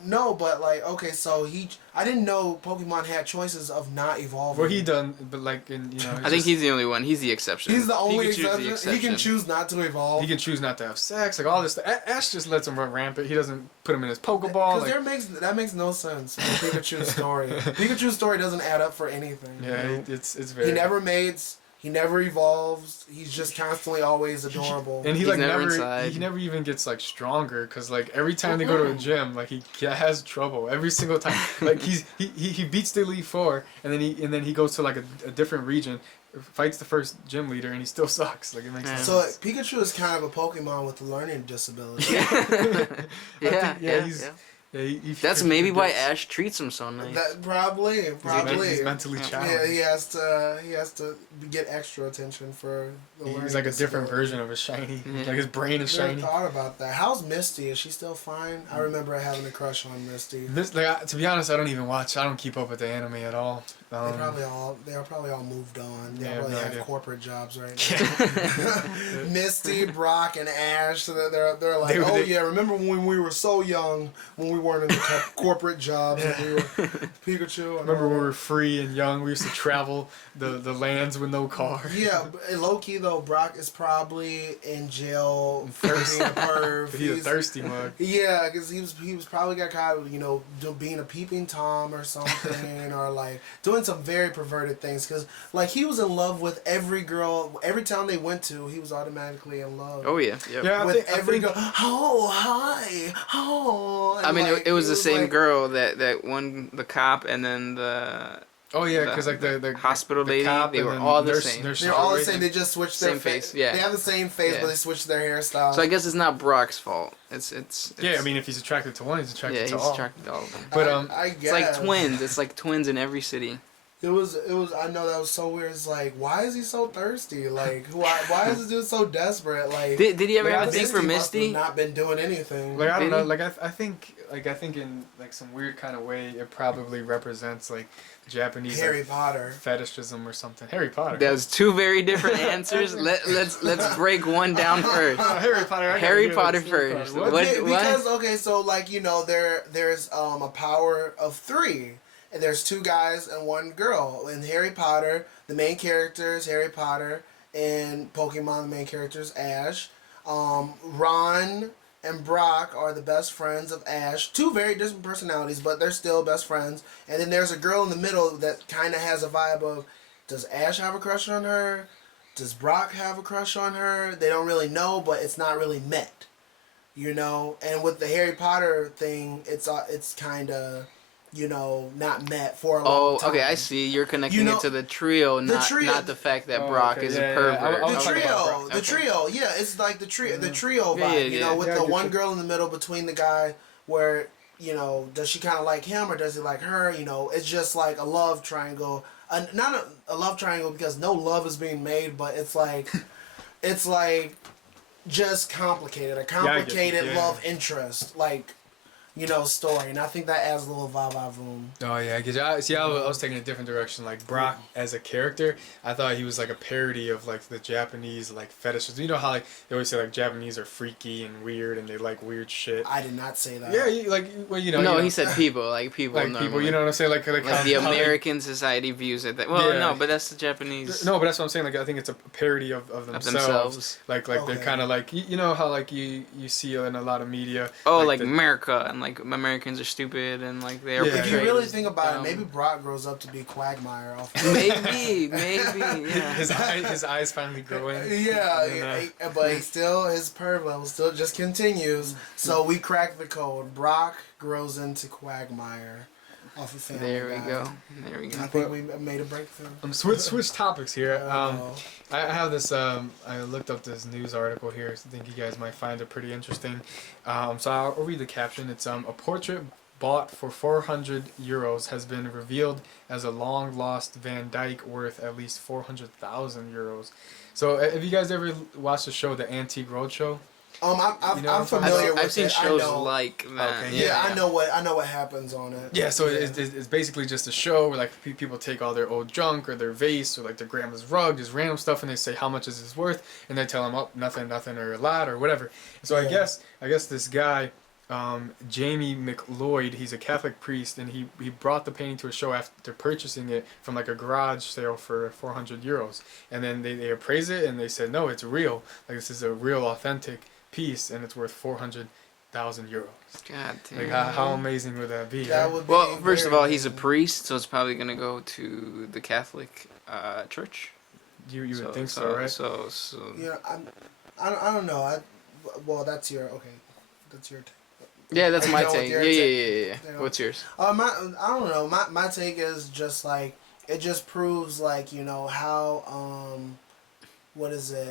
No, but like, okay, so I didn't know Pokemon had choices of not evolving. Well, he done, but like, I think he's the only one. He's the exception. He's the only exception. He can choose not to evolve. He can choose not to have sex, like all this stuff. Ash just lets him run rampant. He doesn't put him in his Pokeball. Because that makes no sense in Pikachu's story. Pikachu's story doesn't add up for anything. Yeah, it's very. He never mates. He never evolves. He's just constantly always adorable. And he never he never even gets like stronger because like every time they go to a gym, like he has trouble every single time. Like he beats the Elite Four and then he goes to like a different region, fights the first gym leader, and he still sucks. Like it makes sense. So Pikachu is kind of a Pokemon with a learning disability. That's maybe why Ash treats him so nice. Probably. He's mentally challenged. Yeah, he has to get extra attention for the learning. He's like a different version of a shiny. Like his brain is shiny. I thought about that. How's Misty? Is she still fine? I remember having a crush on Misty. To be honest, I don't keep up with the anime at all. They are probably all moved on. They probably have corporate jobs right now. Misty, Brock, and Ash. So they're like, remember when we were so young, when we weren't in the corporate jobs, and we were Pikachu. Remember when we were free and young? We used to travel the lands with no car. Yeah, low key though, Brock is probably in jail for being a perv. He's a thirsty mug. Yeah, because he was probably got caught, being a peeping tom or something, or like doing some very perverted things. Because like he was in love with every girl. Every town they went to, he was automatically in love. Oh yeah, yeah. With every girl. Oh hi, oh. I mean, it was the same girl that won the cop and then the. Oh yeah, because like the hospital lady, they were all the same. They're all the same. They just switched their face. Yeah, they have the same face, but they switched their hairstyle. So I guess it's not Brock's fault. It's yeah. I mean, if he's attracted to one, he's attracted to all. Yeah, he's attracted to all of them. But I guess. It's like twins. It's like twins in every city. It was. I know that was so weird. It's like, why is he so thirsty? Like, why is this dude so desperate? Like, did he ever have a thing for Misty? Not been doing anything. Like I don't know. Like I think in like some weird kind of way, it probably represents like Japanese Harry Potter fetishism or something. Harry Potter. There's two very different answers. Let's break one down first. Harry Potter. Harry Potter first. Because so like there's a power of 3. And there's 2 guys and 1 girl. In Harry Potter, the main character is Harry Potter. In Pokemon, the main character is Ash. Ron and Brock are the best friends of Ash. 2 very different personalities, but they're still best friends. And then there's a girl in the middle that kind of has a vibe of, does Ash have a crush on her? Does Brock have a crush on her? They don't really know, but it's not really met. And with the Harry Potter thing, it's kind of... not met for a long time. Okay, I see. You're connecting it to the trio, not the fact that Brock is a pervert. The trio, yeah, it's like the trio vibe, with the one girl in the middle between the guy where, does she kind of like him or does he like her? It's just like a love triangle. Not a love triangle because no love is being made, but it's like, just complicated. A complicated love interest, like... story, and I think that adds a little va-va-voom. Oh yeah, because I was taking a different direction. Like Brock as a character, I thought he was like a parody of like the Japanese like fetishes. You know how like they always say like Japanese are freaky and weird and they like weird shit. I did not say that. Yeah, No, he said people. Like people. Like people, you know what I'm saying? Like the American society views it. No, but that's the Japanese. No, but that's what I'm saying. Like I think it's a parody of themselves. Like they're kind of like how like you see in a lot of media. Oh, like America and like Americans are stupid and like they are portrayed. If you really think about it, maybe Brock grows up to be Quagmire. Maybe, yeah. His eyes finally growing. But his perv level still just continues. So we cracked the code. Brock grows into Quagmire. Off of Family There we Guy. go. I think we made a breakthrough. Switch topics here. I have this. I looked up this news article here. So I think you guys might find it pretty interesting. So I'll read the caption. It's a portrait bought for €400 has been revealed as a long lost Van Dyke worth at least €400,000. So have you guys ever watched the show The Antique Roadshow? I'm familiar with I've seen it. shows I know, like that. Okay, yeah, I know what happens on it. Yeah, so it's basically just a show where like people take all their old junk or their vase or like their grandma's rug, just random stuff, and they say how much is this worth, and they tell them, oh, nothing, or a lot, or whatever. So I guess this guy, Jamie McLeod, he's a Catholic priest, and he brought the painting to a show after purchasing it from like a garage sale for 400 euros, and then they appraised it and they said no, it's real, like this is a real authentic piece, and it's worth 400,000 euros. God damn. Like how amazing would that be? That Right? would be Well, first of very all, he's a amazing. priest, so it's probably gonna go to the Catholic church. You would think so, right? So Yeah, I don't know. Well, that's your take. yeah, that's my You know what take. your Yeah. You know. What's yours? I don't know. My take is just like it just proves like how what is it,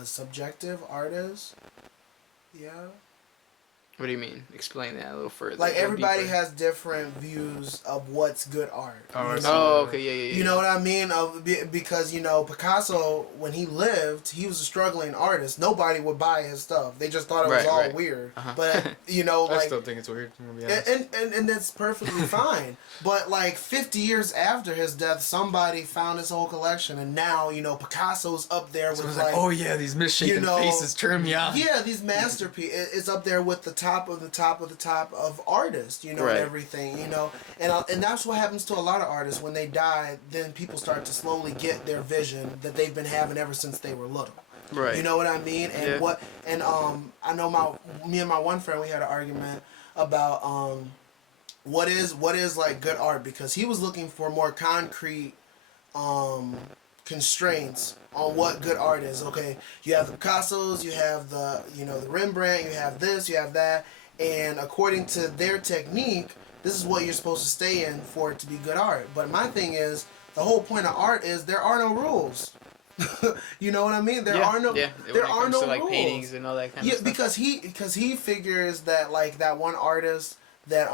a subjective art is. Yeah. What do you mean? Explain that a little further. Like Go everybody deeper. has different views of what's good art. Oh, I you see. know? Oh, okay, yeah. You know what I mean? Because Picasso, when he lived, he was a struggling artist. Nobody would buy his stuff. They just thought it was all weird. Uh-huh. But I like, still think it's weird. I'm gonna be honest. and that's perfectly fine. But like 50 years after his death, somebody found his whole collection, and now Picasso's up there So with it's like, oh yeah, these misshapen faces turn me on. yeah, these masterpieces. It's up there with the top of the top of artists, and Right. everything, and that's what happens to a lot of artists when they die. Then people start to slowly get their vision that they've been having ever since they were little. Right. You know what I mean? And I know me and my one friend, we had an argument about what is like good art, because he was looking for more concrete constraints on what good art is. Okay, you have the Picassos, you have the the Rembrandt, you have this, you have that, and according to their technique, this is what you're supposed to stay in for it to be good art. But my thing is, the whole point of art is there are no rules. You know what I mean? There are no When there it are comes no to, like, rules. paintings and all that kind of stuff. because he figures that like that one artist that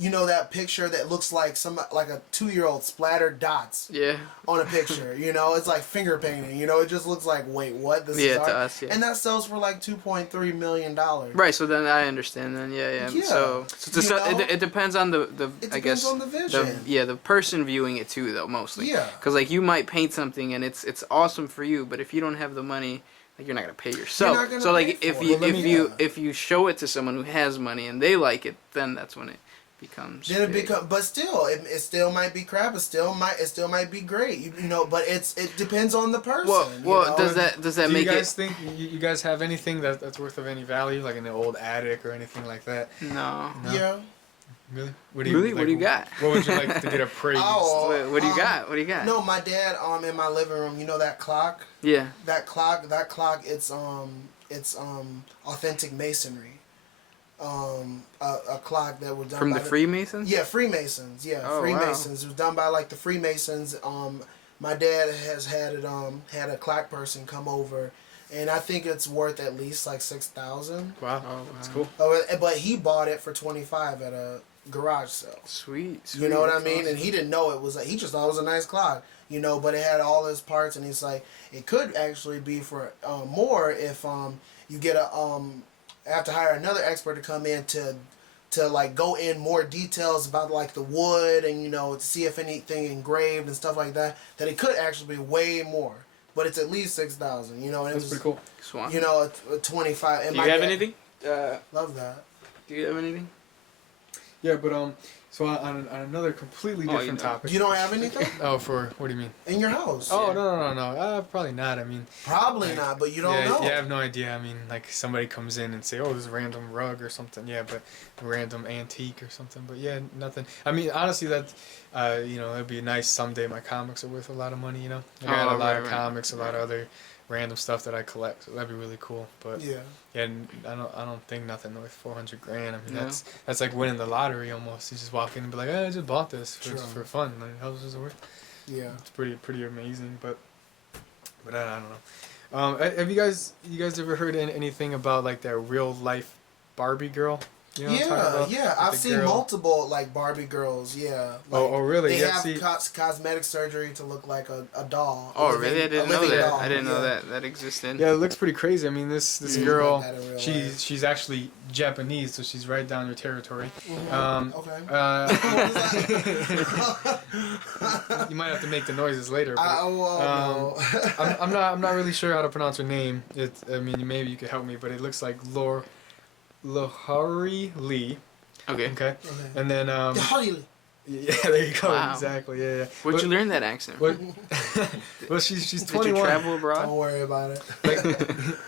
that picture that looks like like a 2-year-old splattered dots Yeah. on a picture. It's like finger painting. It just looks like, wait, what? This is To art? us, yeah. And that sells for like $2.3 million. Right, so then I understand then, yeah. Yeah, So it depends on the It I guess depends on the vision. the person viewing it too, though, mostly. Yeah. Because like you might paint something and it's awesome for you, but if you don't have the money, like you're not gonna pay yourself. not gonna So like pay if for you it. Well, if you show it to someone who has money and they like it, then that's when it becomes. Then it big. but still, it still might be crap. It still might be great. But it depends on the person. Well, does that Do make you guys it? think you guys have anything that's worth of any value, like in the old attic or anything like that? No. No? Yeah. Really? Really? What do you got? What would you like to get appraised? Oh, What do you got? What do you got? No, my dad in my living room. That clock. Yeah. That clock. It's authentic masonry. A clock that was done From by the Freemasons? Yeah, Freemasons. Yeah, Oh, Freemasons. It was done by like the Freemasons. My dad has had it. Had a clock person come over, and I think it's worth at least like $6,000. Wow, Oh, that's wow. cool. But he bought it for $25 at a garage sale. Sweet. You know what I That's mean? awesome. And he didn't know it was. He just thought it was a nice clock. But it had all his parts, and he's like, it could actually be for more if you get have to hire another expert to come in to like go in more details about like the wood and to see if anything engraved and stuff like that. That it could actually be way more, but it's at least $6,000. And That's it was pretty cool. Swan. a 25. And Do my you have dad- anything? Love that. Do you have anything? Yeah, but so on another completely Oh, different topic. You don't have anything Oh, for what do you mean? in your house? Oh, Yeah. no. Probably not. I mean, Probably like, not, but you don't yeah, know. Yeah, I have no idea. I mean, like somebody comes in and say, "Oh, this is a random rug or something." Yeah, but a random antique or something. But yeah, nothing. I mean, honestly, that it'd be nice someday. My comics are worth a lot of money. I got a lot of comics, a lot of other random stuff that I collect. So that'd be really cool. But Yeah. and I don't think nothing worth 400 grand. I mean, No. that's like winning the lottery almost. You just walk in and be like, "I just bought this for fun." Like, how much is it worth? Yeah. It's pretty amazing, but I don't know. Have you guys ever heard anything about like that real life Barbie girl? You know what I'm talking about? Yeah. With I've the seen girl. multiple like Barbie girls. Yeah. Like, Oh, really? They Yeah, have see- cosmetic surgery to look like a doll. Oh, really? I didn't know that. Doll. I didn't know Yeah. that existed. Yeah, it looks pretty crazy. I mean, this Mm. girl, Like that in real she's life. she's actually Japanese, so she's right down your territory. Okay. You might have to make the noises later. But, No. I'm not really sure how to pronounce her name. I mean, maybe you could help me, but it looks like Lohari Lee. Okay. Okay. And then Holly. yeah, there you go. Wow. Exactly. Yeah. Where'd you learn that accent? What? Well, she's Did 21. you travel abroad? Don't worry about it. Like,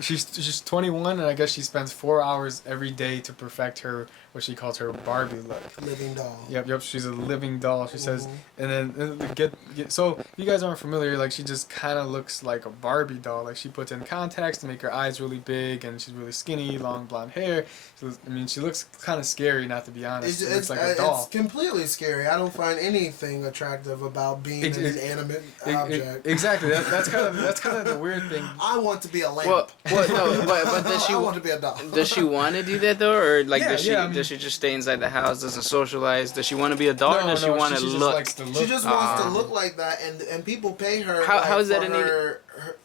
she's 21, and I guess she spends 4 hours every day to perfect her what she calls her Barbie look. Living doll. Yep. She's a living doll. She says, Mm-hmm. and then get so if you guys aren't familiar, like she just kind of looks like a Barbie doll. Like she puts in contacts to make her eyes really big, and she's really skinny, long blonde hair. So, I mean, she looks kind of scary, not to be honest. She looks like a doll. It's completely scary. I don't find anything attractive about being an inanimate object. Exactly. That's kind of the weird thing. I want to be a lamp. Well, no, but does she I want to be a doll. does she want to do that though, or like Yeah, does she yeah, I mean- does she just stay inside the house, doesn't socialize? Does she want to be a doll, or does she want to just look? likes to look. She just wants to look like that, and people pay her. How is that for any- her,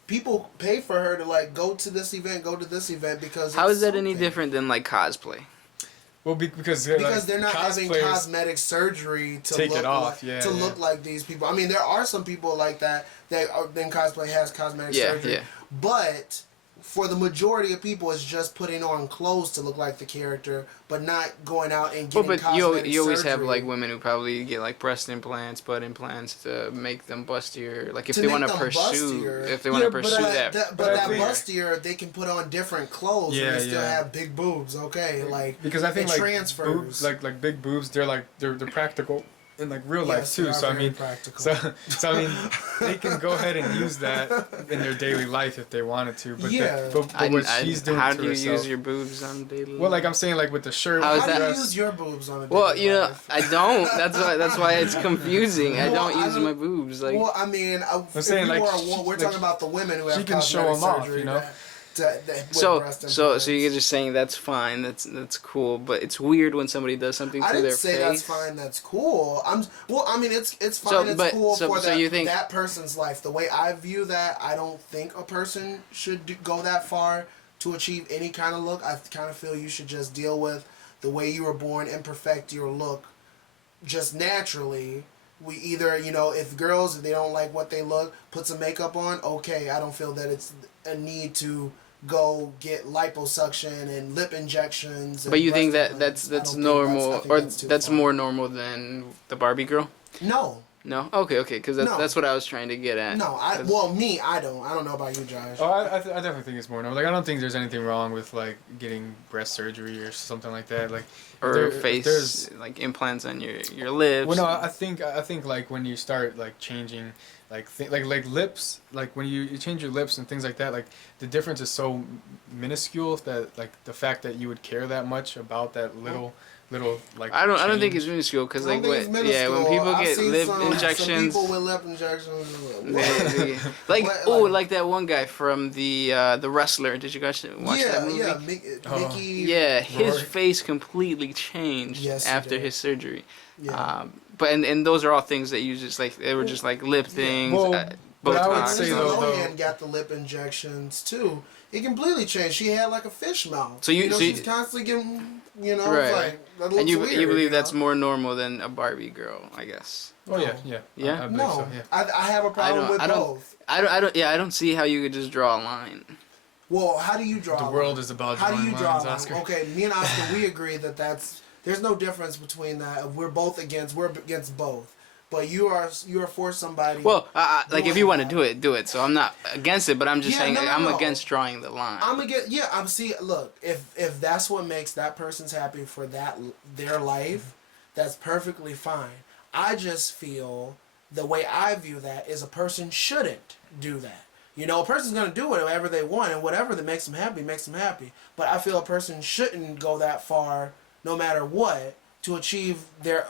people pay for her to like go to this event because. How it's is that any something. different than like cosplay? Well, because They're not having cosmetic surgery to take look it off, look like these people. I mean, there are some people like that then cosplay has cosmetic surgery. Yeah. But for the majority of people, it's just putting on clothes to look like the character, but not going out and Well, getting but you cosmetic always have surgery. like women who probably get like breast implants, butt implants to make them bustier. Like if To they make want to them pursue, bustier. if they want to but pursue I- that. But I that think- bustier, they can put on different clothes and they still have big boobs. Okay, like because I think it like transfers. boobs, like big boobs, they're practical in like real life Yes, too. they are So I very mean, practical. so I mean, they can go ahead and use that in their daily life if they wanted to. But Yeah. but what she's doing how to do you herself, use your boobs on daily? well, like I'm saying, like with the shirt, How is How the do you that- dress- use your boobs on a Well, daily you know, life? I don't. That's why it's confusing. I Well, don't I use don't- my boobs. Like, Well, I mean, if saying, we like, were she- we're like, talking about the women who have she can show cosmetic 'em off, surgery you know? with so breast so implants. you're just saying that's fine. That's cool. But it's weird when somebody does something I to didn't their say face. that's fine. That's cool. I mean, it's fine. So, it's but- cool so- for so that, you think- that person's life. The way I view that, I don't think a person should go that far to achieve any kind of look. I kind of feel you should just deal with the way you were born and perfect your look just naturally. We either, if girls, if they don't like what they look, put some makeup on, okay. I don't feel that it's a need to go get liposuction and lip injections. And But you think breast that implants. I that's don't think normal, I think or too that's far. more normal than the Barbie girl? No. No. Okay. Because No. that's what I was trying to get at. No, I 'Cause- don't know about you, Josh. Oh, I definitely think it's more normal. Like I don't think there's anything wrong with like getting breast surgery or something like that. Like or there- face there's like implants on your lips. Well, no, I think like when you start like changing like like lips, like when you change your lips and things like that, like the difference is so minuscule that like the fact that you would care that much about that little like I don't think change- it's minuscule because I don't like think when, it's yeah, when minuscule. people I've get seen lip some injections. people with lip injections. Like What, like that one guy from the wrestler. Did you guys watch that movie? Yeah, Oh. Mickey. Yeah, his Rory. face completely changed Yes, he after did. his surgery. Yeah. But and those are all things that you just like they were just like lip things. Well, but I would Botox. say Lindsay though- Lohan got the lip injections too. It completely changed. She had like a fish mouth. So you- so she's you- constantly getting, Right. like that looks And you weird, believe that's know? more normal than a Barbie girl, I guess. Oh yeah, yeah, Yeah? I believe No, so, yeah. I have a problem with I don't- both. I don't see how you could just draw a line. Well, how do you draw? The a world line? is about How do drawing you draw? lines, a line? Oscar. Okay, me and Oscar, we agree that there's no difference between that. We're against both. But you are for somebody. Well, like if doing you want to that. do it. So I'm not against it, but I'm just Yeah, saying no, no, I'm no. against drawing the line. I'm see. Look, if that's what makes that person's happy for their life, that's perfectly fine. I just feel the way I view that is a person shouldn't do that. A person's gonna do whatever they want, and whatever that makes them happy makes them happy. But I feel a person shouldn't go that far, no matter what, to achieve their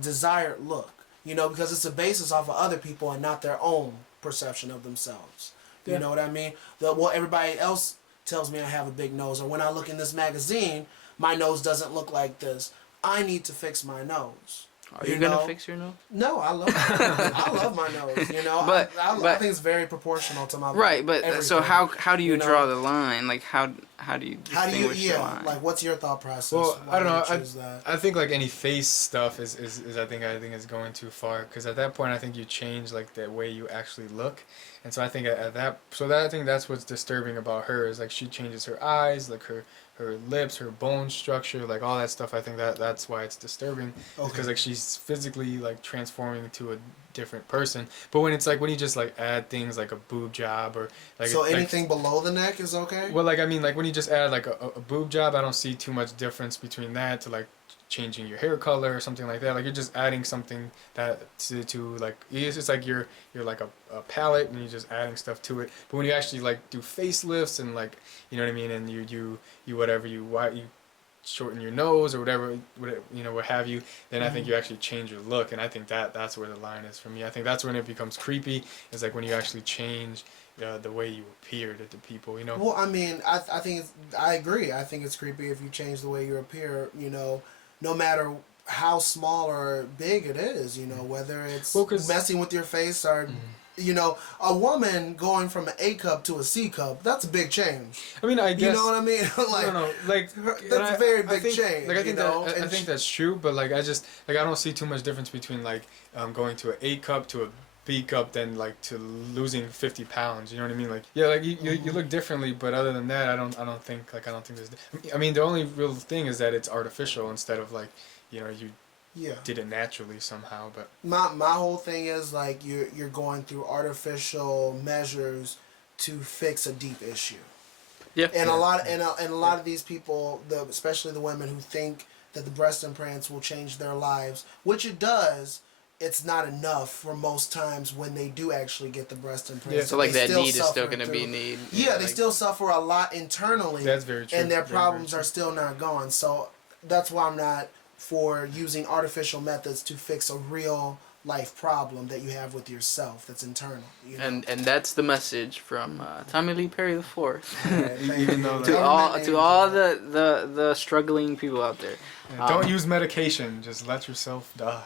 desired look. Because it's a basis off of other people and not their own perception of themselves. You Yeah. know what I mean? Everybody else tells me I have a big nose, or when I look in this magazine, my nose doesn't look like this. I need to fix my nose. Are you gonna fix your nose? No, I love I love my nose. You know, But- I think it's very proportional to my Right, but so everything. how do you You know? draw the line? Like how do you How do you? distinguish the line? Like, what's your thought process? Well, Why I don't know. do you choose that? I think like any face stuff is I think is going too far, because at that point I think you change like the way you actually look, and so I think I think that's what's disturbing about her, is like she changes her eyes, like her lips, her bone structure, like all that stuff. I think that's why it's disturbing, because like she's physically like transforming to a different person. But when you just like add things like a boob job or like So anything below the neck is okay? well, like I mean, like when you just add like a boob job, I don't see too much difference between that to like changing your hair color or something like that. Like you're just adding something that to like it's just like you're like a palette and you're just adding stuff to it. But when you actually like do facelifts and like, you know what I mean, and you whatever you shorten your nose or whatever, you know, what have you, then I think you actually change your look, and I think that's where the line is for me. I think that's when it becomes creepy. Is like when you actually change the way you appear to people, you know. Well, I mean, I think I agree. I think it's creepy if you change the way you appear. You know, no matter how small or big it is. You know, whether it's messing with your face or. You know, a woman going from an A cup to a C cup, that's a big change. I mean, I guess... You know what I mean? Like, no, like... That's a very big change. Like, I think that's true, but, like, I don't see too much difference between, like, going to an A cup to a B cup than, like, to losing 50 pounds. You know what I mean? Like, yeah, like, you look differently, but other than that, I don't think there's... I mean, the only real thing is that it's artificial instead of, like, you know, you... Yeah. Did it naturally somehow, but my whole thing is like you're going through artificial measures to fix a deep issue. Yeah. And a lot of these people, especially the women who think that the breast implants will change their lives, which it does. It's not enough for most times when they do actually get the breast implants. Yeah. So like that need is still going to be need. Yeah, they still suffer a lot internally. That's very true. And their problems are still not gone. So that's why I'm not for using artificial methods to fix a real life problem that you have with yourself that's internal. You know? And that's the message from Tommy Lee Perry the Fourth. Even though to all the struggling people out there. Yeah, don't use medication. Just let yourself die.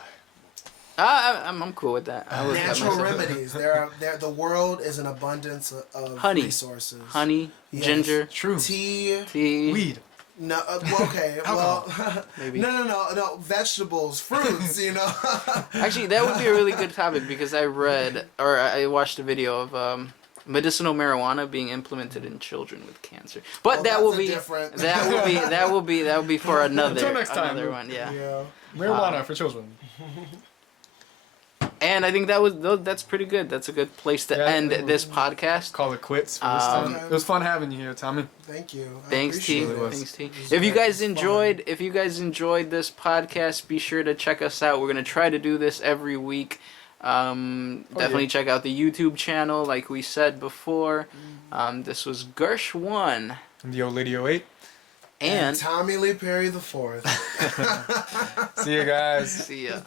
I'm cool with that. Natural remedies. The world is an abundance of honey, resources. Honey, ginger, true, tea, weed. No, okay, well, maybe. No, vegetables, fruits, you know. Actually, that would be a really good topic because I watched a video of medicinal marijuana being implemented in children with cancer. But that will be for another Until next time. another one, yeah. Marijuana for children. And I think that's pretty good. That's a good place to end this podcast. Call it quits for this time. It was fun having you here, Tommy. Thank you. Thanks, T. Thanks, T. If you guys enjoyed this podcast, be sure to check us out. We're gonna try to do this every week. Definitely check out the YouTube channel, like we said before. This was Gursh 1. And the old lady 08. And Tommy Lee Perry the 4th. See you guys. See ya.